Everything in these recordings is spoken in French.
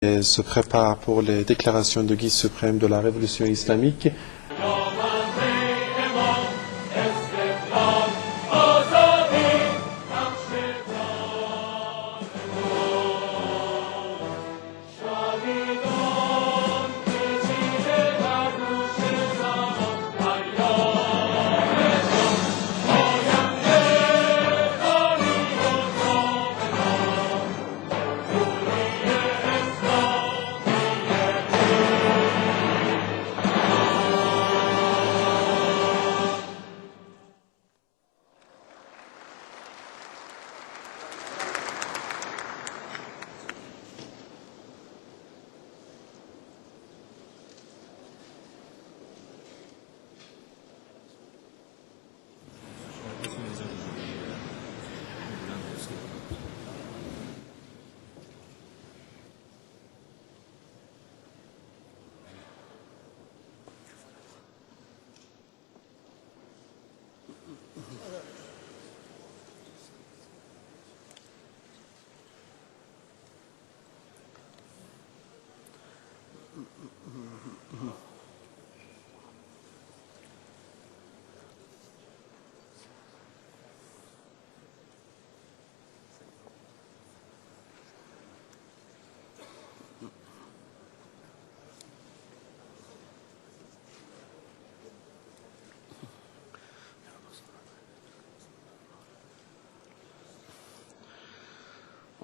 Et se prépare pour les déclarations de guide suprême de la révolution islamique.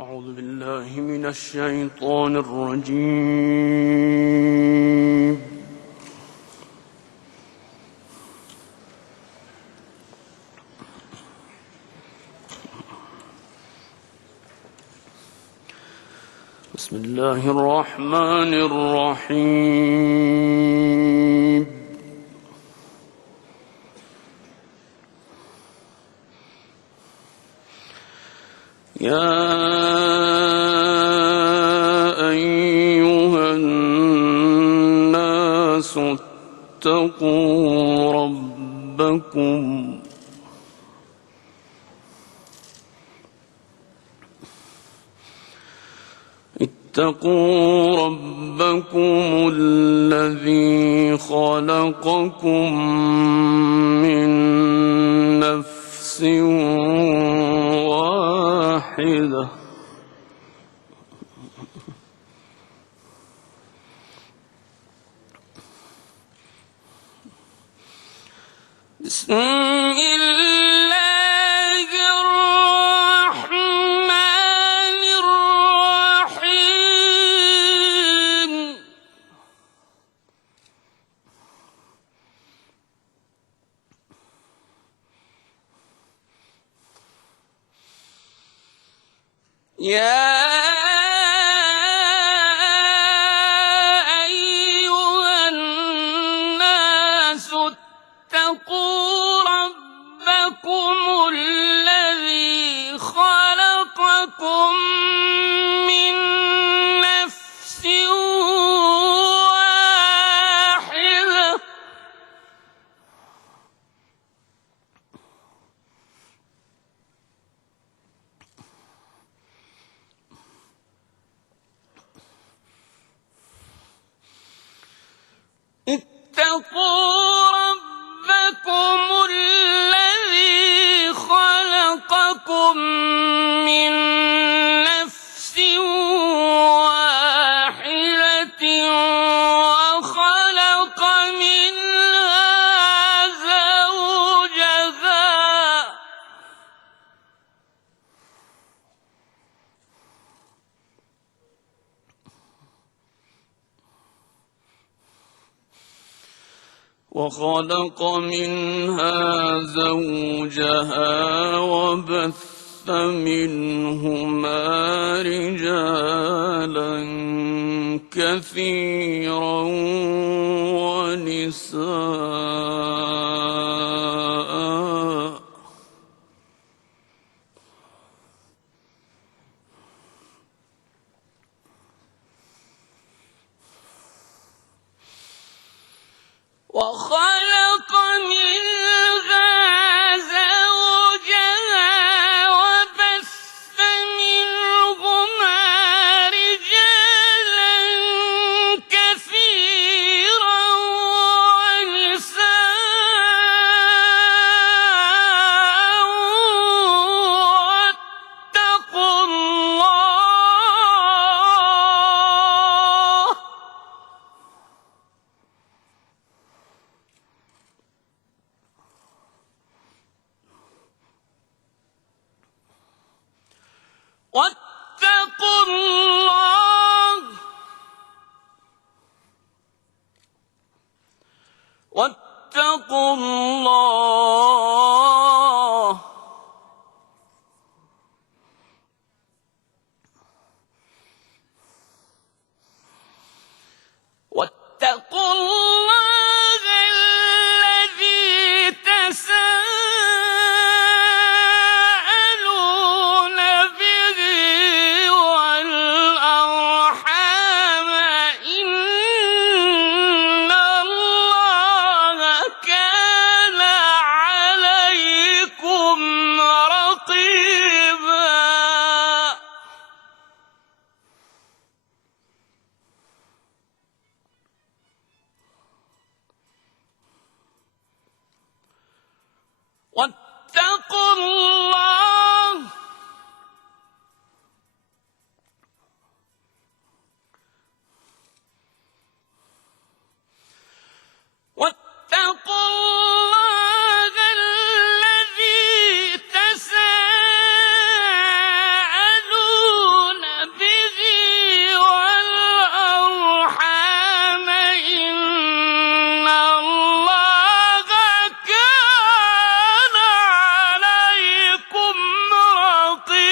أعوذ بالله من الشيطان الرجيم. بسم الله الرحمن الرحيم. يا أيها الناس اتقوا ربكم الذي خلقكم من نفس واحدة بسم الله الرحمن الرحيم. يا أيها الناس اتقوا ربكم الذي خلقكم من نفس واحدة اتقوا ربكم الذي خلقكم من نفس واحدة وخلق منها زوجها وبث منهما رجالا كثيرا ونساء وخلق منها زوجها وبث منهما رجالا واتقوا الله واتقوا الله واتقوا الله الذي تساءلون به والأرحام إن الله كان عليكم رقيبا واتقوا الله واتقوا الله الذي تساءلون به والأرحام إن الله كان عليكم رقيبا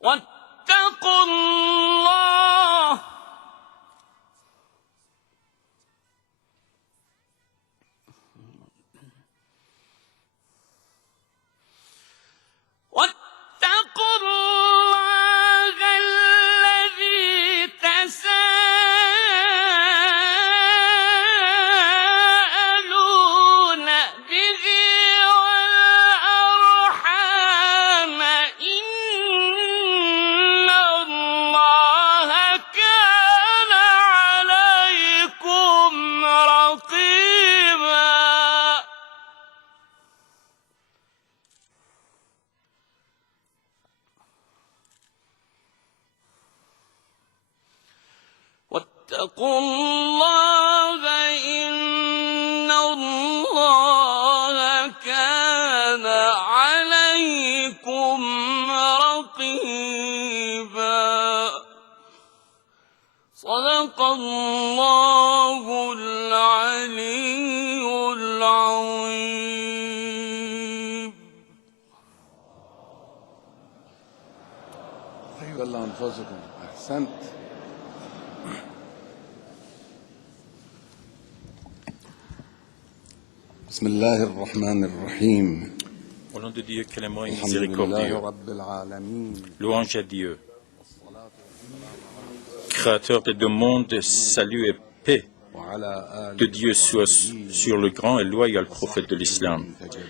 واتقوا الله واتقوا الله الذي تساءلون به والأرحام إن الله كان عليكم رقيبا واتقوا الله إن الله كان عليكم رقيبا صدق الله العلي العظيم أيها أنفسكم أحسنت. بسم الله الرحمن الرحيم. Au nom de Dieu clément et الحمد لله miséricordieux, رب العالمين louange à Dieu, Créateur des deux mondes, salut et paix وعلى آله de Dieu soit sur le grand et loyal prophète de l'islam,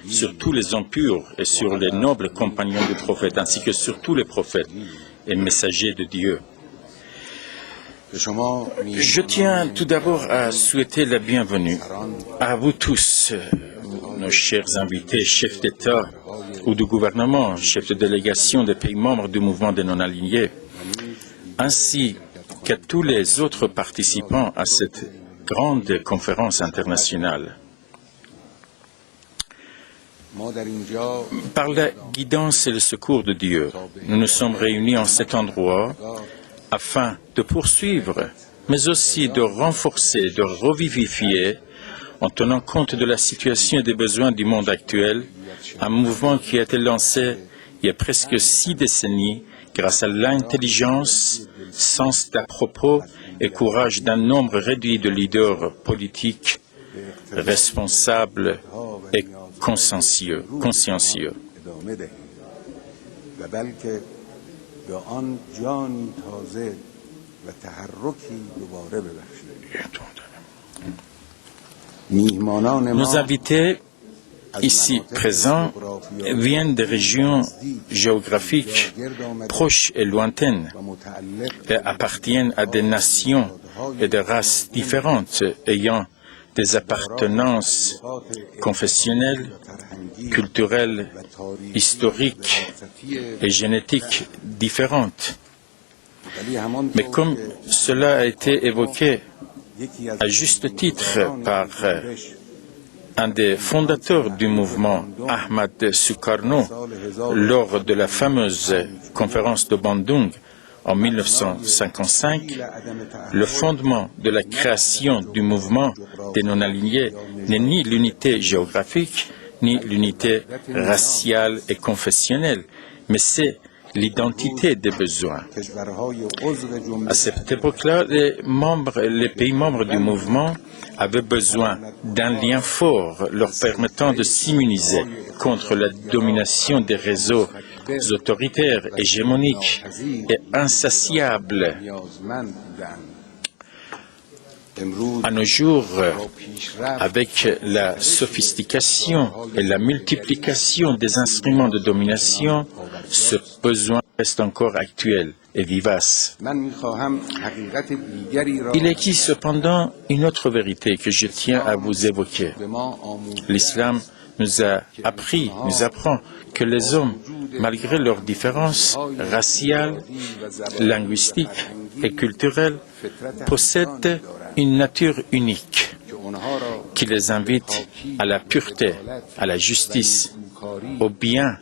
sur tous les hommes purs et sur les nobles compagnons du prophète, ainsi que sur tous les prophètes et messagers de Dieu. Je tiens tout d'abord à souhaiter la bienvenue à vous tous, nos chers invités, chefs d'État ou de gouvernement, chefs de délégation des pays membres du mouvement des non-alignés, ainsi qu'à tous les autres participants à cette grande conférence internationale. Par la guidance et le secours de Dieu, nous nous sommes réunis en cet endroit afin de poursuivre, mais aussi de renforcer, de revivifier, en tenant compte de la situation et des besoins du monde actuel, un mouvement qui a été lancé il y a presque 6 décennies grâce à l'intelligence, sens d'à propos et courage d'un nombre réduit de leaders politiques responsables et consciencieux. Nos invités ici présents viennent de régions géographiques proches et lointaines et appartiennent à des nations et des races différentes ayant des appartenances confessionnelles, culturelles, historiques et génétiques différentes. Mais comme cela a été évoqué à juste titre par un des fondateurs du mouvement, Ahmad Sukarno, lors de la fameuse conférence de Bandung en 1955, le fondement de la création du mouvement des non-alignés n'est ni l'unité géographique, ni l'unité raciale et confessionnelle, mais c'est l'identité des besoins. À cette époque-là, les pays membres du mouvement avaient besoin d'un lien fort leur permettant de s'immuniser contre la domination des réseaux autoritaires, hégémoniques et insatiables. À nos jours, avec la sophistication et la multiplication des instruments de domination, ce besoin reste encore actuel et vivace. Il existe cependant une autre vérité que je tiens à vous évoquer. L'islam nous apprend que les hommes, malgré leurs différences raciales, linguistiques et culturelles, possèdent une nature unique qui les invite à la pureté, à la justice, au bien,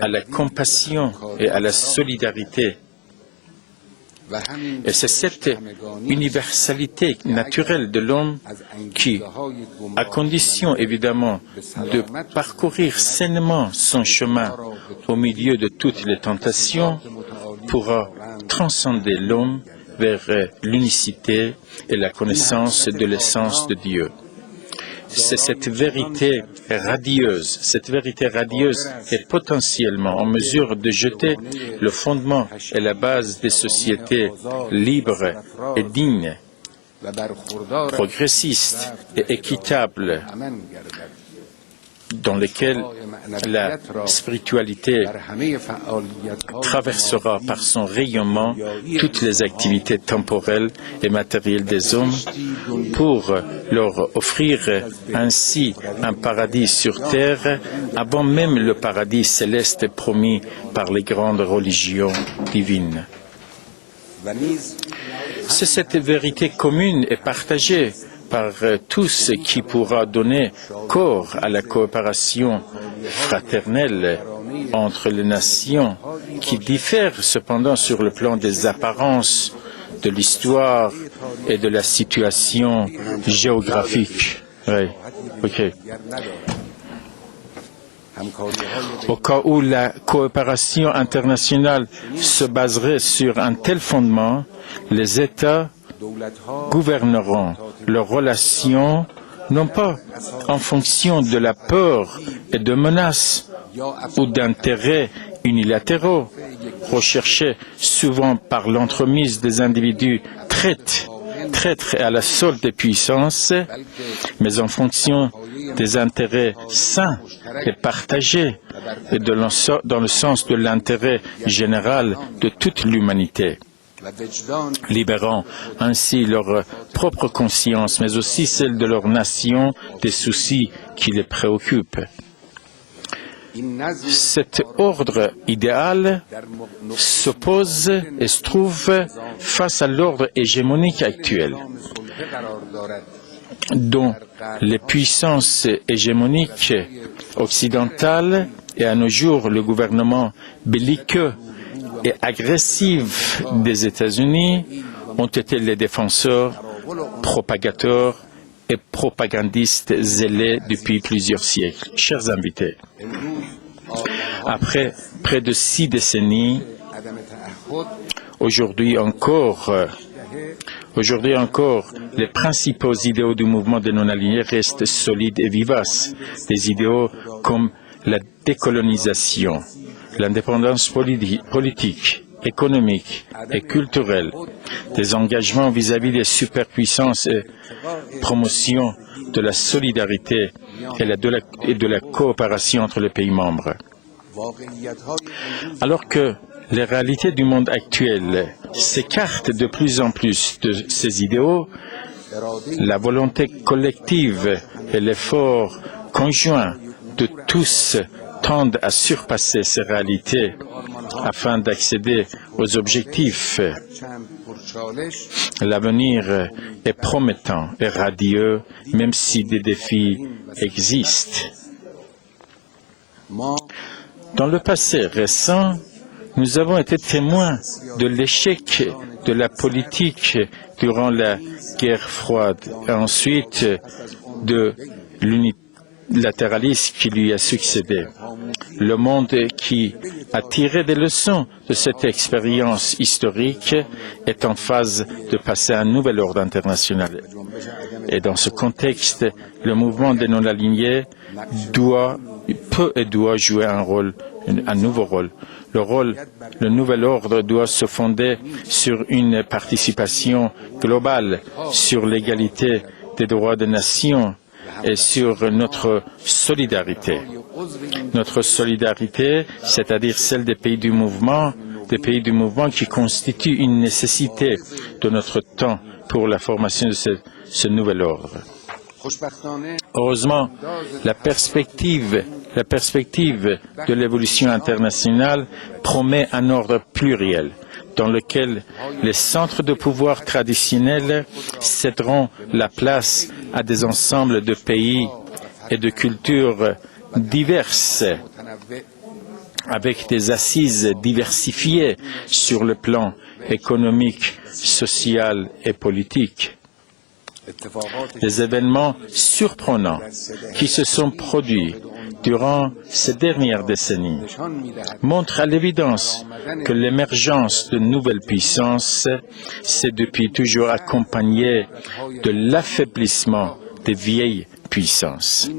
à la compassion et à la solidarité. Et c'est cette universalité naturelle de l'homme qui, à condition évidemment de parcourir sainement son chemin au milieu de toutes les tentations, pourra transcender l'homme vers l'unicité et la connaissance de l'essence de Dieu. C'est cette vérité radieuse est potentiellement en mesure de jeter le fondement et la base des sociétés libres et dignes, progressistes et équitables, dans lesquelles la spiritualité traversera par son rayonnement toutes les activités temporelles et matérielles des hommes pour leur offrir ainsi un paradis sur terre avant même le paradis céleste promis par les grandes religions divines. C'est cette vérité commune et partagée par tous qui pourra donner corps à la coopération fraternelle entre les nations, qui diffèrent cependant sur le plan des apparences, de l'histoire et de la situation géographique. Oui. Okay. Au cas où la coopération internationale se baserait sur un tel fondement, les États gouverneront leurs relations non pas en fonction de la peur et de menaces ou d'intérêts unilatéraux recherchés souvent par l'entremise des individus traîtres et à la solde des puissances, mais en fonction des intérêts sains et partagés et dans le sens de l'intérêt général de toute l'humanité, libérant ainsi leur propre conscience, mais aussi celle de leur nation des soucis qui les préoccupent. Cet ordre idéal s'oppose et se trouve face à l'ordre hégémonique actuel, dont les puissances hégémoniques occidentales et à nos jours le gouvernement belliqueux et agressif des États-Unis ont été les défenseurs, propagateurs et propagandistes zélés depuis plusieurs siècles. Chers invités, après près de 6 décennies, aujourd'hui encore, les principaux idéaux du mouvement des non-alignés restent solides et vivaces. Des idéaux comme la décolonisation, l'indépendance politique, économique et culturelle, des engagements vis-à-vis des superpuissances et promotion de la solidarité et de la coopération entre les pays membres. Alors que les réalités du monde actuel s'écartent de plus en plus de ces idéaux, la volonté collective et l'effort conjoint de tous tendent à surpasser ces réalités afin d'accéder aux objectifs L'avenir est promettant et radieux, même si des défis existent. Dans le passé récent, nous avons été témoins de l'échec de la politique durant la guerre froide et ensuite de l'unilatéralisme qui lui a succédé. Le monde qui a tiré des leçons de cette expérience historique est en phase de passer à un nouvel ordre international. Et dans ce contexte, le mouvement des non-alignés peut et doit jouer un nouveau rôle. Le nouvel ordre doit se fonder sur une participation globale, sur l'égalité des droits des nations et sur notre solidarité. Notre solidarité, c'est-à-dire celle des pays du mouvement qui constitue une nécessité de notre temps pour la formation de ce nouvel ordre. Heureusement, la perspective de l'évolution internationale promet un ordre pluriel dans lequel les centres de pouvoir traditionnels céderont la place à des ensembles de pays et de cultures diverses, avec des assises diversifiées sur le plan économique, social et politique. Les événements surprenants qui se sont produits durant ces dernières décennies montrent à l'évidence que l'émergence de nouvelles puissances s'est depuis toujours accompagnée de l'affaiblissement des vieilles puissances.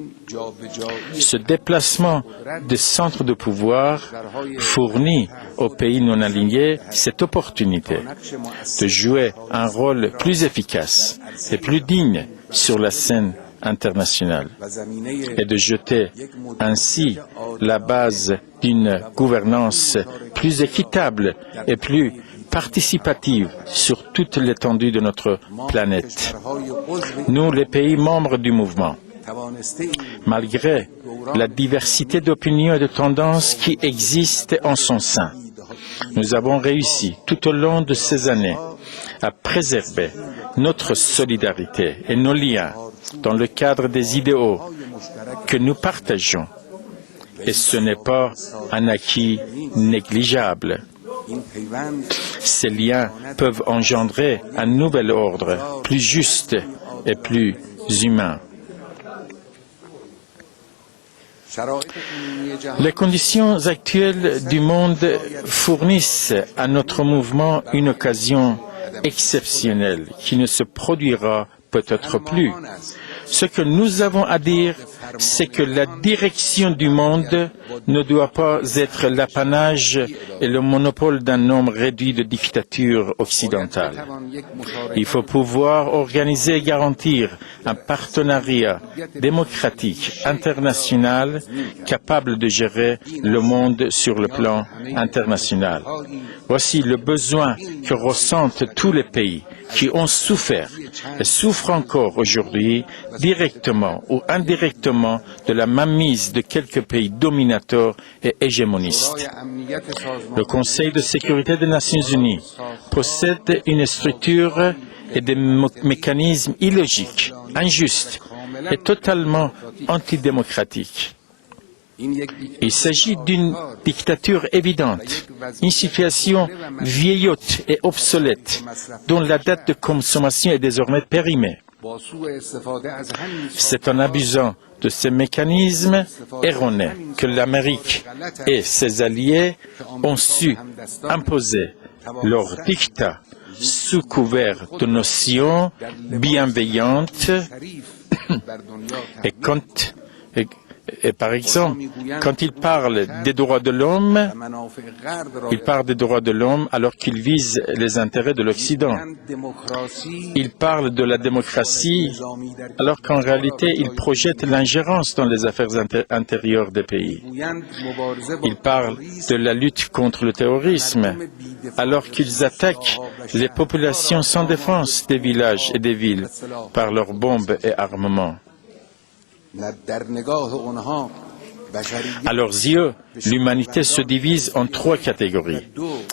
Ce déplacement des centres de pouvoir fournit aux pays non alignés cette opportunité de jouer un rôle plus efficace et plus digne sur la scène internationale et de jeter ainsi la base d'une gouvernance plus équitable et plus participative sur toute l'étendue de notre planète. Nous, les pays membres du mouvement, malgré la diversité d'opinions et de tendances qui existent en son sein, nous avons réussi tout au long de ces années à préserver notre solidarité et nos liens dans le cadre des idéaux que nous partageons. Et ce n'est pas un acquis négligeable. Ces liens peuvent engendrer un nouvel ordre plus juste et plus humain. Les conditions actuelles du monde fournissent à notre mouvement une occasion exceptionnelle qui ne se produira peut-être plus. Ce que nous avons à dire, c'est que la direction du monde ne doit pas être l'apanage et le monopole d'un nombre réduit de dictatures occidentales. Il faut pouvoir organiser et garantir un partenariat démocratique international capable de gérer le monde sur le plan international. Voici le besoin que ressentent tous les pays qui ont souffert et souffrent encore aujourd'hui, directement ou indirectement, de la mainmise de quelques pays dominateurs et hégémonistes. Le Conseil de sécurité des Nations Unies possède une structure et des mécanismes illogiques, injustes et totalement antidémocratiques. Il s'agit d'une dictature évidente, une situation vieillotte et obsolète, dont la date de consommation est désormais périmée. C'est en abusant de ces mécanismes erronés que l'Amérique et ses alliés ont su imposer leur dictat sous couvert de notions bienveillantes et par exemple, quand il parle des droits de l'homme, il parle des droits de l'homme alors qu'il vise les intérêts de l'Occident. Il parle de la démocratie alors qu'en réalité, il projette l'ingérence dans les affaires intérieures des pays. Il parle de la lutte contre le terrorisme alors qu'ils attaquent les populations sans défense des villages et des villes par leurs bombes et armements. À leurs yeux, l'humanité se divise en 3 catégories: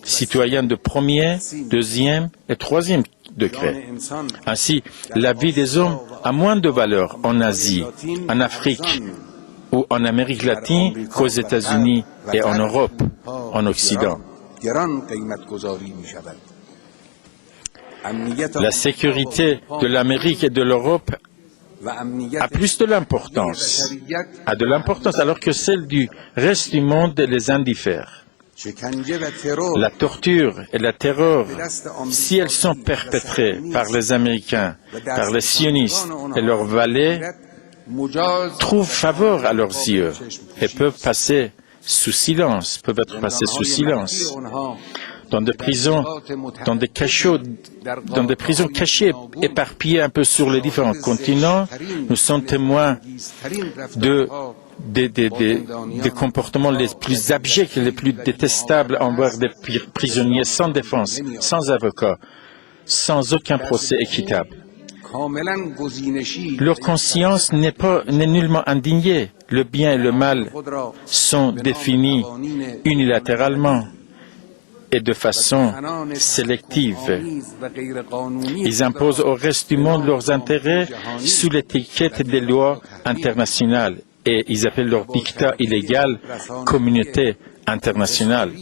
citoyens de premier, deuxième et troisième degré. Ainsi, la vie des hommes a moins de valeur en Asie, en Afrique ou en Amérique latine qu'aux États-Unis et en Europe, en Occident. La sécurité de l'Amérique et de l'Europe a plus de l'importance, alors que celle du reste du monde les indiffère. La torture et la terreur, si elles sont perpétrées par les Américains, par les sionistes et leurs valets, trouvent faveur à leurs yeux et peuvent être passées sous silence. Dans des prisons, dans des prisons cachées, éparpillées un peu sur les différents continents, nous sommes témoins des comportements les plus abjects, les plus détestables envers des prisonniers sans défense, sans avocat, sans aucun procès équitable. Leur conscience n'est nullement indignée. Le bien et le mal sont définis unilatéralement et de façon sélective. Ils imposent au reste du monde leurs intérêts sous l'étiquette des lois internationales et ils appellent leur dictat illégal communauté internationale.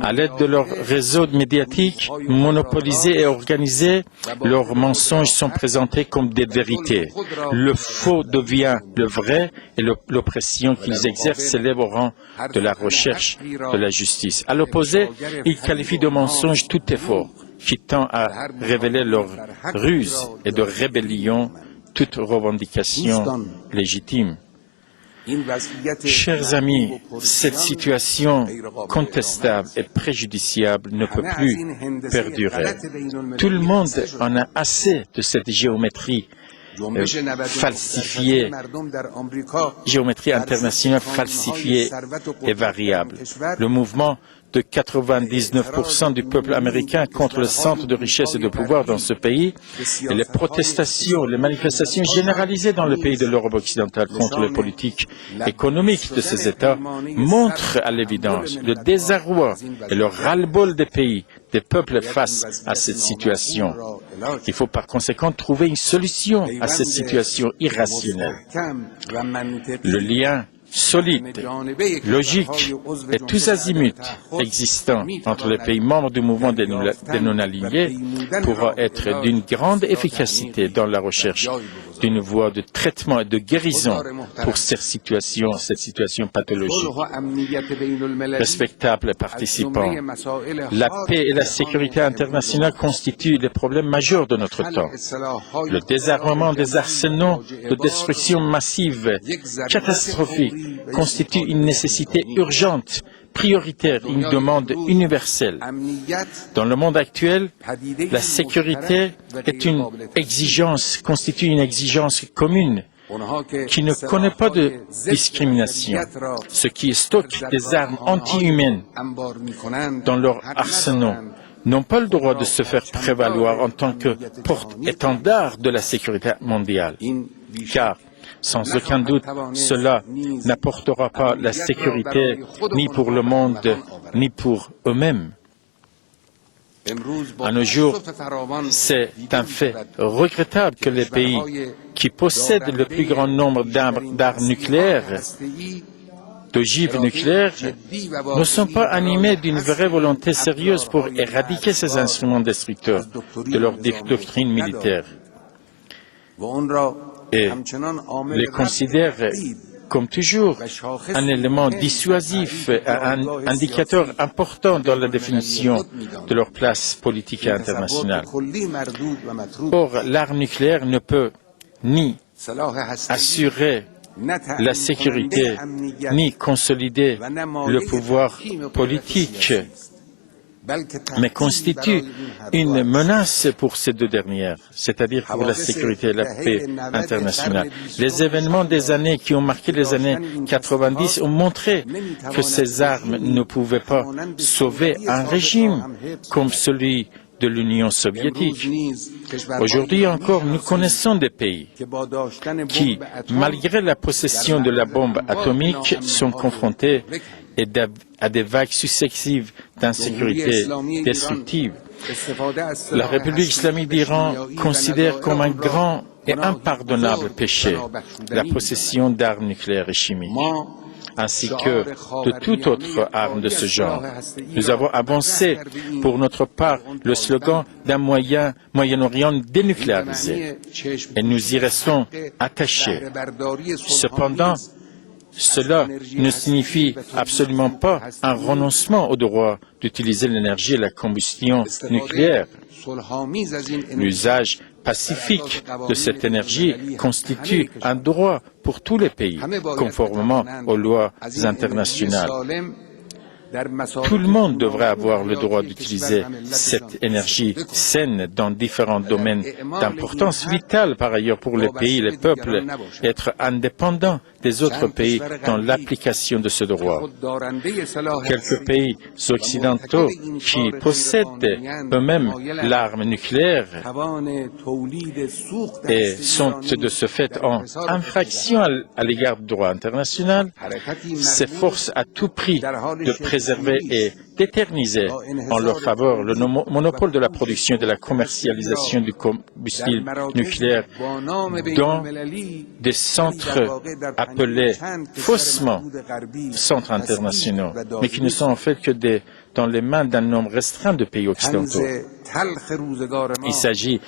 À l'aide de leurs réseaux médiatiques monopolisés et organisés, leurs mensonges sont présentés comme des vérités. Le faux devient le vrai et l'oppression qu'ils exercent s'élève au rang de la recherche de la justice. À l'opposé, ils qualifient de mensonge tout effort qui tend à révéler leur ruse et de rébellion toute revendication légitime. Chers amis, cette situation contestable et préjudiciable ne peut plus perdurer. Tout le monde en a assez de cette géométrie falsifiée, géométrie internationale falsifiée et variable. Le mouvement de 99% du peuple américain contre le centre de richesse et de pouvoir dans ce pays et les protestations, les manifestations généralisées dans le pays de l'Europe occidentale contre les politiques économiques de ces États montrent à l'évidence le désarroi et le ras-le-bol des peuples face à cette situation. Il faut par conséquent trouver une solution à cette situation irrationnelle. Le lien solide, logique et tous azimuts existant entre les pays membres du mouvement des non-alignés pourra être d'une grande efficacité dans la recherche d'une voie de traitement et de guérison pour cette situation pathologique. Respectables participants, la paix et la sécurité internationale constituent les problèmes majeurs de notre temps. Le désarmement des arsenaux de destruction massive, catastrophique, constitue une nécessité urgente, prioritaire, une demande universelle. Dans le monde actuel, la sécurité constitue une exigence commune qui ne connaît pas de discrimination. Ceux qui stockent des armes anti-humaines dans leurs arsenaux n'ont pas le droit de se faire prévaloir en tant que porte-étendard de la sécurité mondiale, car sans aucun doute, cela n'apportera pas la sécurité ni pour le monde, ni pour eux-mêmes. À nos jours, c'est un fait regrettable que les pays qui possèdent le plus grand nombre d'armes nucléaires, d'ogives nucléaires, ne sont pas animés d'une vraie volonté sérieuse pour éradiquer ces instruments destructeurs de leur doctrine militaire et les considèrent comme toujours un élément dissuasif, un indicateur important dans la définition de leur place politique et internationale. Or, l'arme nucléaire ne peut ni assurer la sécurité, ni consolider le pouvoir politique, mais constitue une menace pour ces deux dernières, c'est-à-dire pour la sécurité et la paix internationale. Les événements des années qui ont marqué les années 90 ont montré que ces armes ne pouvaient pas sauver un régime comme celui de l'Union soviétique. Aujourd'hui encore, nous connaissons des pays qui, malgré la possession de la bombe atomique, sont confrontés à des vagues successives d'insécurité destructive. La République islamique d'Iran considère comme un grand et impardonnable péché la possession d'armes nucléaires et chimiques, ainsi que de toute autre arme de ce genre. Nous avons avancé pour notre part le slogan d'un Moyen-Orient dénucléarisé et nous y restons attachés. Cependant, cela ne signifie absolument pas un renoncement au droit d'utiliser l'énergie et la combustion nucléaire. L'usage pacifique de cette énergie constitue un droit pour tous les pays, conformément aux lois internationales. Tout le monde devrait avoir le droit d'utiliser cette énergie saine dans différents domaines d'importance vitale par ailleurs pour les pays et les peuples, être indépendants des autres pays dans l'application de ce droit. Quelques pays occidentaux qui possèdent eux-mêmes l'arme nucléaire et sont de ce fait en infraction à l'égard du droit international s'efforcent à tout prix de préserver et d'éterniser en leur faveur le monopole de la production et de la commercialisation du combustible nucléaire dans des centres appelés faussement centres internationaux, mais qui ne sont en fait que dans les mains d'un nombre restreint de pays occidentaux. Il s'agit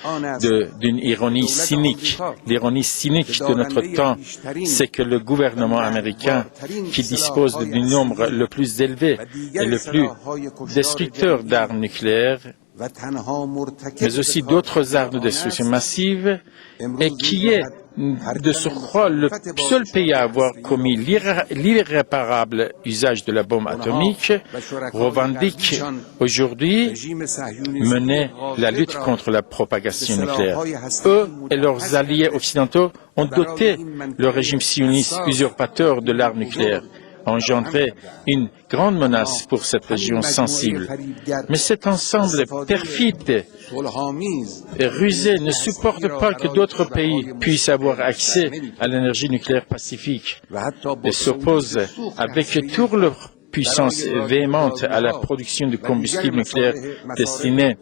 d'une ironie cynique. L'ironie cynique de notre temps, c'est que le gouvernement américain, qui dispose du nombre le plus élevé et le plus destructeur d'armes nucléaires, mais aussi d'autres armes de destruction massive, et qui est de surcroît le seul pays à avoir commis l'irréparable usage de la bombe atomique, revendique aujourd'hui mener la lutte contre la propagation nucléaire. Eux et leurs alliés occidentaux ont doté le régime sioniste usurpateur de l'arme nucléaire, engendré une grande menace pour cette région sensible. Mais cet ensemble perfide et rusé ne supporte pas que d'autres pays puissent avoir accès à l'énergie nucléaire pacifique et s'oppose avec toute leur puissance véhémente à la production de combustible nucléaire destiné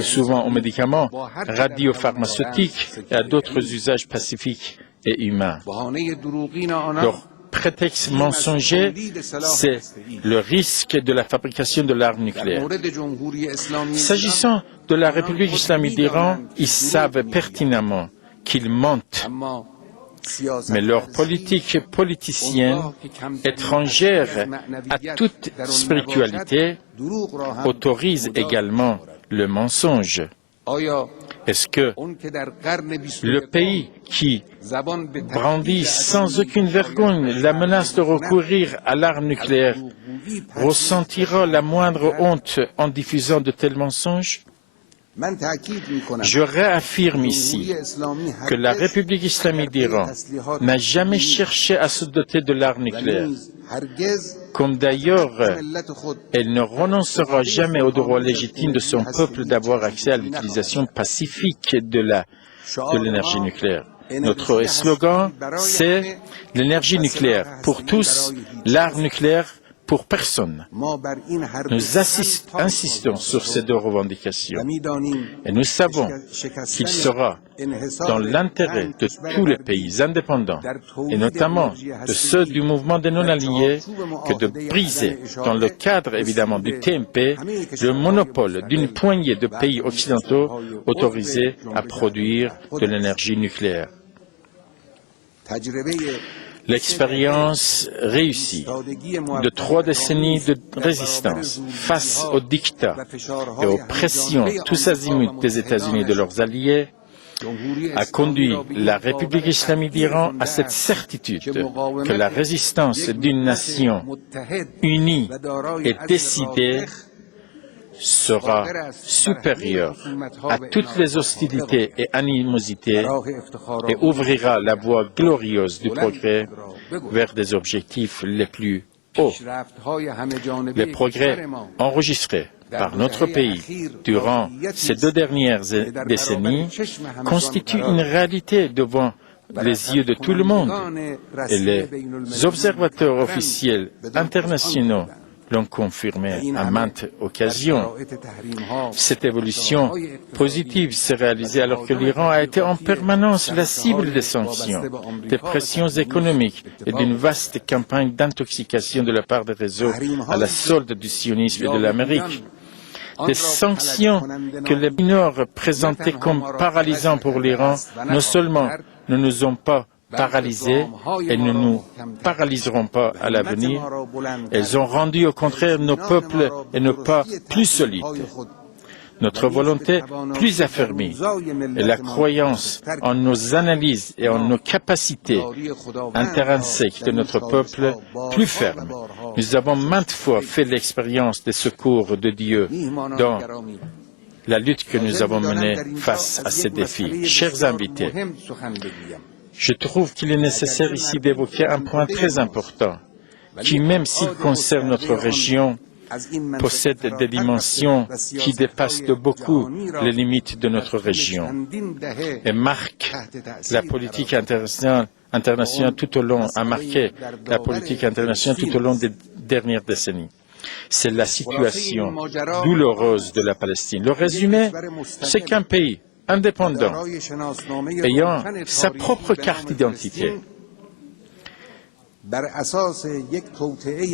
souvent aux médicaments radiopharmaceutiques et à d'autres usages pacifiques et humains. Leur prétexte mensonger, c'est le risque de la fabrication de l'arme nucléaire. S'agissant de la République islamique d'Iran, ils savent pertinemment qu'ils mentent, mais leur politique politicienne, étrangère à toute spiritualité, autorise également le mensonge. Est-ce que le pays qui brandit sans aucune vergogne la menace de recourir à l'arme nucléaire ressentira la moindre honte en diffusant de tels mensonges? Je réaffirme ici que la République islamique d'Iran n'a jamais cherché à se doter de l'arme nucléaire, comme d'ailleurs elle ne renoncera jamais au droit légitime de son peuple d'avoir accès à l'utilisation pacifique de l'énergie nucléaire. Notre slogan, c'est l'énergie nucléaire pour tous, l'arme nucléaire pour personne. Nous insistons sur ces deux revendications et nous savons qu'il sera dans l'intérêt de tous les pays indépendants et notamment de ceux du mouvement des non-alignés que de briser, dans le cadre évidemment du TNP, le monopole d'une poignée de pays occidentaux autorisés à produire de l'énergie nucléaire. L'expérience réussie de 3 décennies de résistance face aux dictats et aux pressions tous azimuts des États-Unis et de leurs alliés a conduit la République islamique d'Iran à cette certitude que la résistance d'une nation unie et décidée sera supérieure à toutes les hostilités et animosités et ouvrira la voie glorieuse du progrès vers des objectifs les plus hauts. Les progrès enregistrés par notre pays durant ces 2 dernières décennies constitue une réalité devant les yeux de tout le monde et les observateurs officiels internationaux l'ont confirmé à maintes occasions. Cette évolution positive s'est réalisée alors que l'Iran a été en permanence la cible des sanctions, des pressions économiques et d'une vaste campagne d'intoxication de la part des réseaux à la solde du sionisme et de l'Amérique. Des sanctions que les mineurs présentaient comme paralysantes pour l'Iran, non seulement ne nous ont pas paralysés et ne nous paralyseront pas à l'avenir, elles ont rendu au contraire nos peuples et nos pas plus solides, notre volonté plus affermie et la croyance en nos analyses et en nos capacités intrinsèques de notre peuple plus ferme. Nous avons maintes fois fait l'expérience des secours de Dieu dans la lutte que nous avons menée face à ces défis. Chers invités, je trouve qu'il est nécessaire ici d'évoquer un point très important qui, même s'il concerne notre région, possède des dimensions qui dépassent de beaucoup les limites de notre région et marque la politique internationale tout au long, a marqué la politique internationale tout au long des dernières décennies. C'est la situation douloureuse de la Palestine. Le résumé, c'est qu'un pays indépendant, ayant sa propre carte d'identité,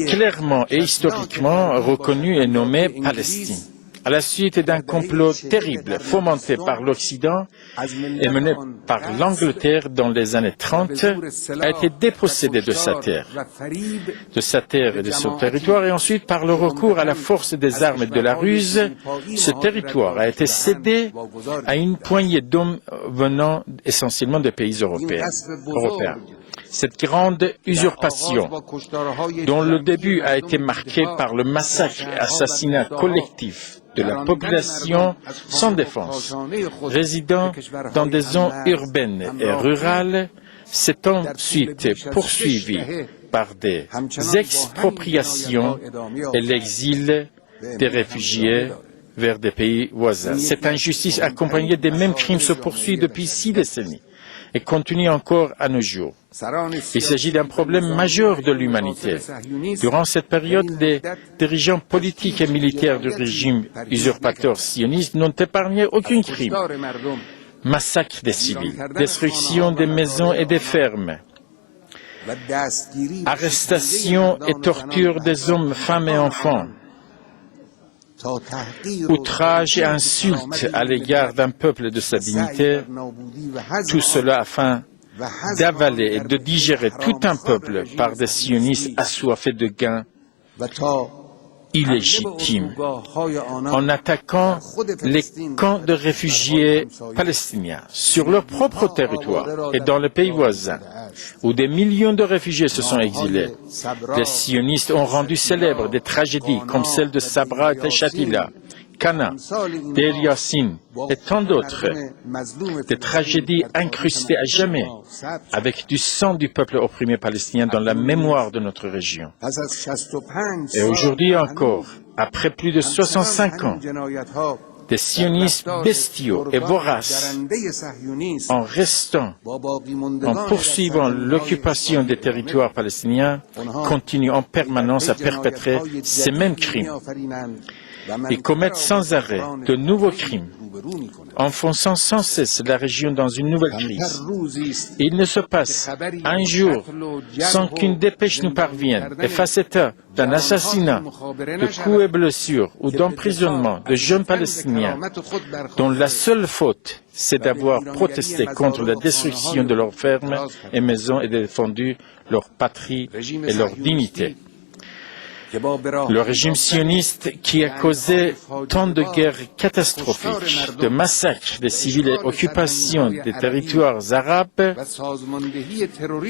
clairement et historiquement reconnue et nommée Palestine, à la suite d'un complot terrible fomenté par l'Occident et mené par l'Angleterre dans les années 30, a été dépossédé de sa terre et de son territoire, et ensuite par le recours à la force des armes et de la ruse, ce territoire a été cédé à une poignée d'hommes venant essentiellement des pays européens. Cette grande usurpation, dont le début a été marqué par le massacre et assassinat collectif de la population sans défense, résidant dans des zones urbaines et rurales, s'est ensuite poursuivie par des expropriations et l'exil des réfugiés vers des pays voisins. Cette injustice accompagnée des mêmes crimes se poursuit depuis 6 décennies et continue encore à nos jours. Il s'agit d'un problème majeur de l'humanité. Durant cette période, les dirigeants politiques et militaires du régime usurpateur sioniste n'ont épargné aucun crime. Massacre des civils, destruction des maisons et des fermes, arrestation et torture des hommes, femmes et enfants, outrage et insultes à l'égard d'un peuple de sa dignité, tout cela afin d'avaler et de digérer tout un peuple par des sionistes assoiffés de gains illégitimes, en attaquant les camps de réfugiés palestiniens sur leur propre territoire et dans les pays voisins, où des millions de réfugiés se sont exilés. Les sionistes ont rendu célèbres des tragédies comme celle de Sabra et Shatila, Cana, Deir Yassin et tant d'autres, des tragédies incrustées à jamais avec du sang du peuple opprimé palestinien dans la mémoire de notre région. Et aujourd'hui encore, après plus de 65 ans, des sionistes bestiaux et voraces, en poursuivant l'occupation des territoires palestiniens, continuent en permanence à perpétrer ces mêmes crimes. Ils commettent sans arrêt de nouveaux crimes, enfonçant sans cesse la région dans une nouvelle crise. Il ne se passe un jour sans qu'une dépêche nous parvienne et fasse état d'un assassinat, de coups et blessures ou d'emprisonnement de jeunes Palestiniens dont la seule faute, c'est d'avoir protesté contre la destruction de leurs fermes et maisons et défendu leur patrie et leur dignité. Le régime sioniste qui a causé tant de guerres catastrophiques, de massacres des civils et occupations des territoires arabes,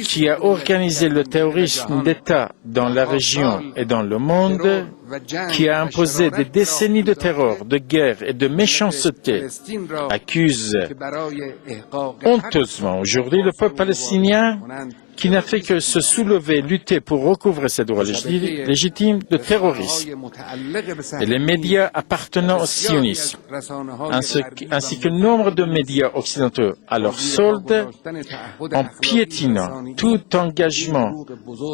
qui a organisé le terrorisme d'État dans la région et dans le monde, qui a imposé des décennies de terreur, de guerre et de méchanceté, accuse honteusement aujourd'hui le peuple palestinien qui n'a fait que se soulever, lutter pour recouvrer ses droits légitimes de terrorisme. Et les médias appartenant au sionisme, ainsi que nombre de médias occidentaux à leur solde, en piétinant tout engagement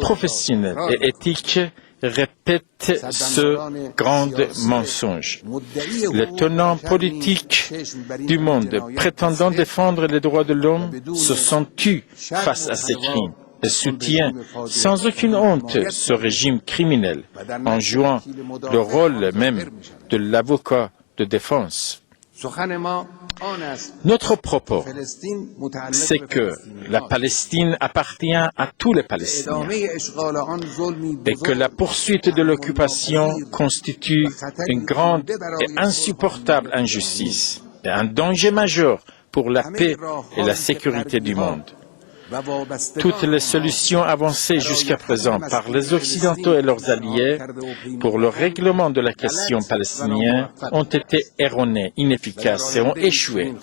professionnel et éthique, répètent ce grand mensonge. Les tenants politiques du monde prétendant défendre les droits de l'homme se sont tus face à ces crimes et soutiennent sans aucune honte ce régime criminel en jouant le rôle même de l'avocat de défense. Notre propos, c'est que la Palestine appartient à tous les Palestiniens et que la poursuite de l'occupation constitue une grande et insupportable injustice et un danger majeur pour la paix et la sécurité du monde. Toutes les solutions avancées jusqu'à présent par les Occidentaux et leurs alliés pour le règlement de la question palestinienne ont été erronées, inefficaces et ont échoué.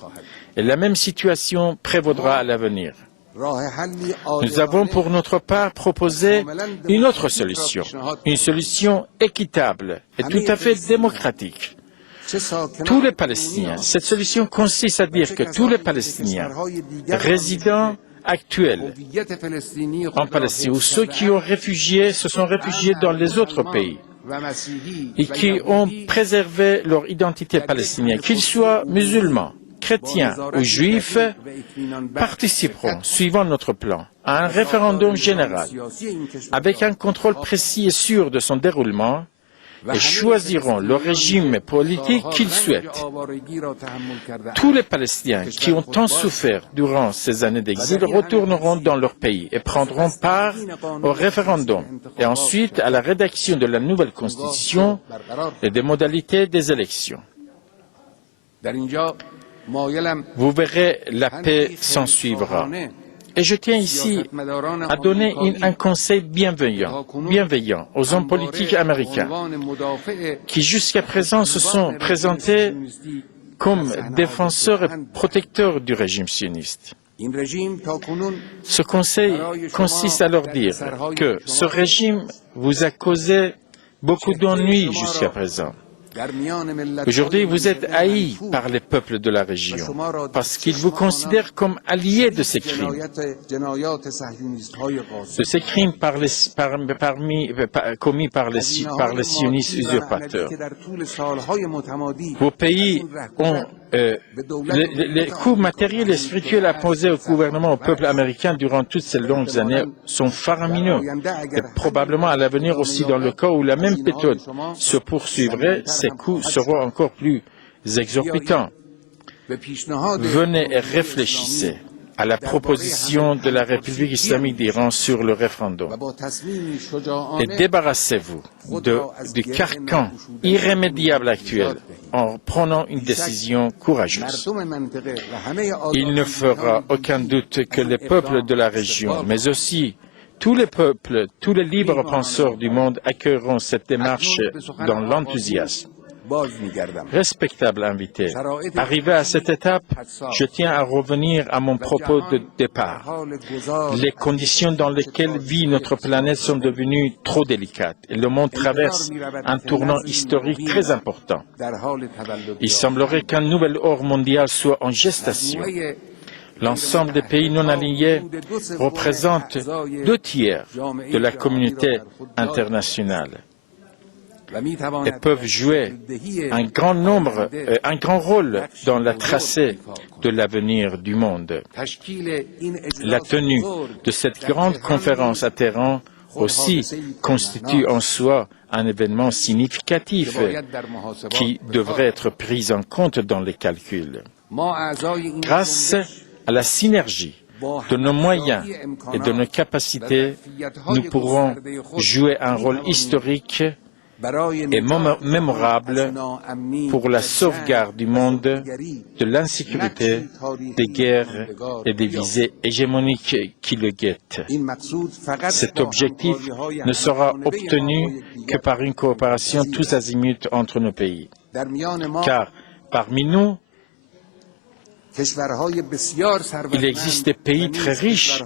Et la même situation prévaudra à l'avenir. Nous avons pour notre part proposé une autre solution, une solution équitable et tout à fait démocratique. Tous les Palestiniens, cette solution consiste à dire que tous les Palestiniens résidant actuels en Palestine ou ceux qui se sont réfugiés dans les autres pays et qui ont préservé leur identité palestinienne, qu'ils soient musulmans, chrétiens ou juifs, participeront, suivant notre plan, à un référendum général avec un contrôle précis et sûr de son déroulement et choisiront le régime politique qu'ils souhaitent. Tous les Palestiniens qui ont tant souffert durant ces années d'exil retourneront dans leur pays et prendront part au référendum et ensuite à la rédaction de la nouvelle constitution et des modalités des élections. Vous verrez, la paix s'ensuivra. Et je tiens ici à donner un conseil bienveillant aux hommes politiques américains qui jusqu'à présent se sont présentés comme défenseurs et protecteurs du régime sioniste. Ce conseil consiste à leur dire que ce régime vous a causé beaucoup d'ennuis jusqu'à présent. Aujourd'hui, vous êtes haïs par les peuples de la région parce qu'ils vous considèrent comme alliés de ces crimes. Commis par les sionistes usurpateurs. Vos pays ont les coûts matériels et spirituels imposés au gouvernement, au peuple américain durant toutes ces longues années sont faramineux. Et probablement à l'avenir aussi, dans le cas où la même méthode se poursuivrait, ces coûts seront encore plus exorbitants. Venez et réfléchissez à la proposition de la République islamique d'Iran sur le référendum et débarrassez-vous du carcan irrémédiable actuel en prenant une décision courageuse. Il ne fera aucun doute que les peuples de la région, mais aussi tous les peuples, tous les libres penseurs du monde accueilleront cette démarche dans l'enthousiasme. Respectable invité, arrivé à cette étape, je tiens à revenir à mon propos de départ. Les conditions dans lesquelles vit notre planète sont devenues trop délicates et le monde traverse un tournant historique très important. Il semblerait qu'un nouvel ordre mondial soit en gestation. L'ensemble des pays non alignés représentent 2/3 de la communauté internationale et peuvent jouer un grand rôle dans la tracée de l'avenir du monde. La tenue de cette grande conférence à Téhéran aussi constitue en soi un événement significatif qui devrait être pris en compte dans les calculs. Grâce à la synergie de nos moyens et de nos capacités, nous pourrons jouer un rôle historique et mémorable pour la sauvegarde du monde de l'insécurité, des guerres et des visées hégémoniques qui le guettent. Cet objectif ne sera obtenu que par une coopération tous azimuts entre nos pays. Car parmi nous, Il existe des pays très riches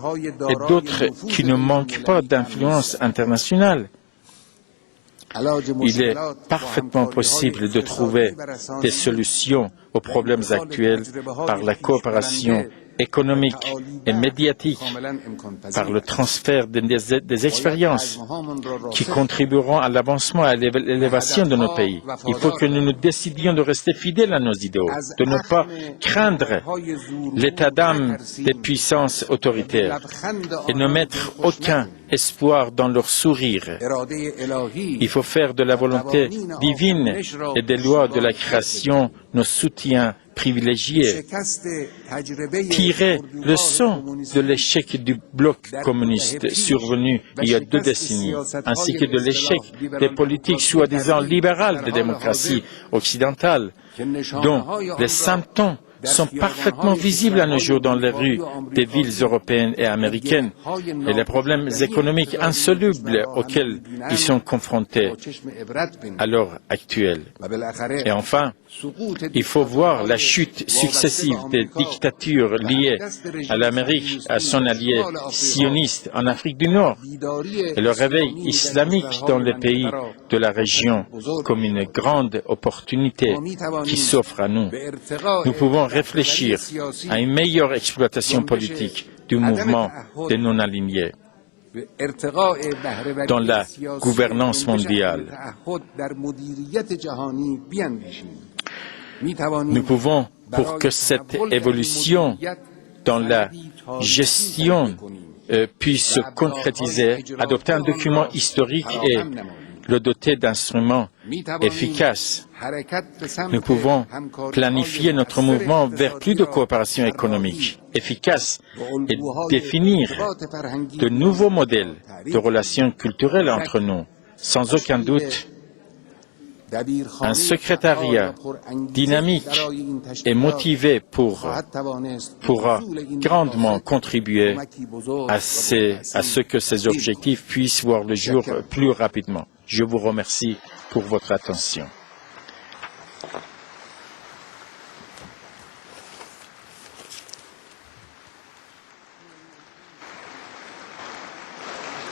et d'autres qui ne manquent pas d'influence internationale. Il est parfaitement possible de trouver des solutions aux problèmes actuels par la coopération économique et médiatique, par le transfert des expériences qui contribueront à l'avancement et à l'élévation de nos pays. Il faut que nous nous décidions de rester fidèles à nos idéaux, de ne pas craindre l'état d'âme des puissances autoritaires et ne mettre aucun espoir dans leur sourire. Il faut faire de la volonté divine et des lois de la création nos soutiens privilégiés, tirer leçon de l'échec du bloc communiste survenu il y a 2 décennies, ainsi que de l'échec des politiques soi-disant libérales des démocraties occidentales, dont les symptômes sont parfaitement visibles à nos jours dans les rues des villes européennes et américaines et les problèmes économiques insolubles auxquels ils sont confrontés à l'heure actuelle. Et enfin, il faut voir la chute successive des dictatures liées à l'Amérique, à son allié sioniste en Afrique du Nord, et le réveil islamique dans les pays de la région comme une grande opportunité qui s'offre à nous. Nous pouvons réfléchir à une meilleure exploitation politique du mouvement des non-alignés dans la gouvernance mondiale. Nous pouvons, pour que cette évolution dans la gestion puisse se concrétiser, adopter un document historique et le doter d'instruments efficaces. Nous pouvons planifier notre mouvement vers plus de coopération économique efficace et définir de nouveaux modèles de relations culturelles entre nous. Sans aucun doute, un secrétariat dynamique et motivé pourra grandement contribuer à ce que ces objectifs puissent voir le jour plus rapidement. Je vous remercie pour votre attention.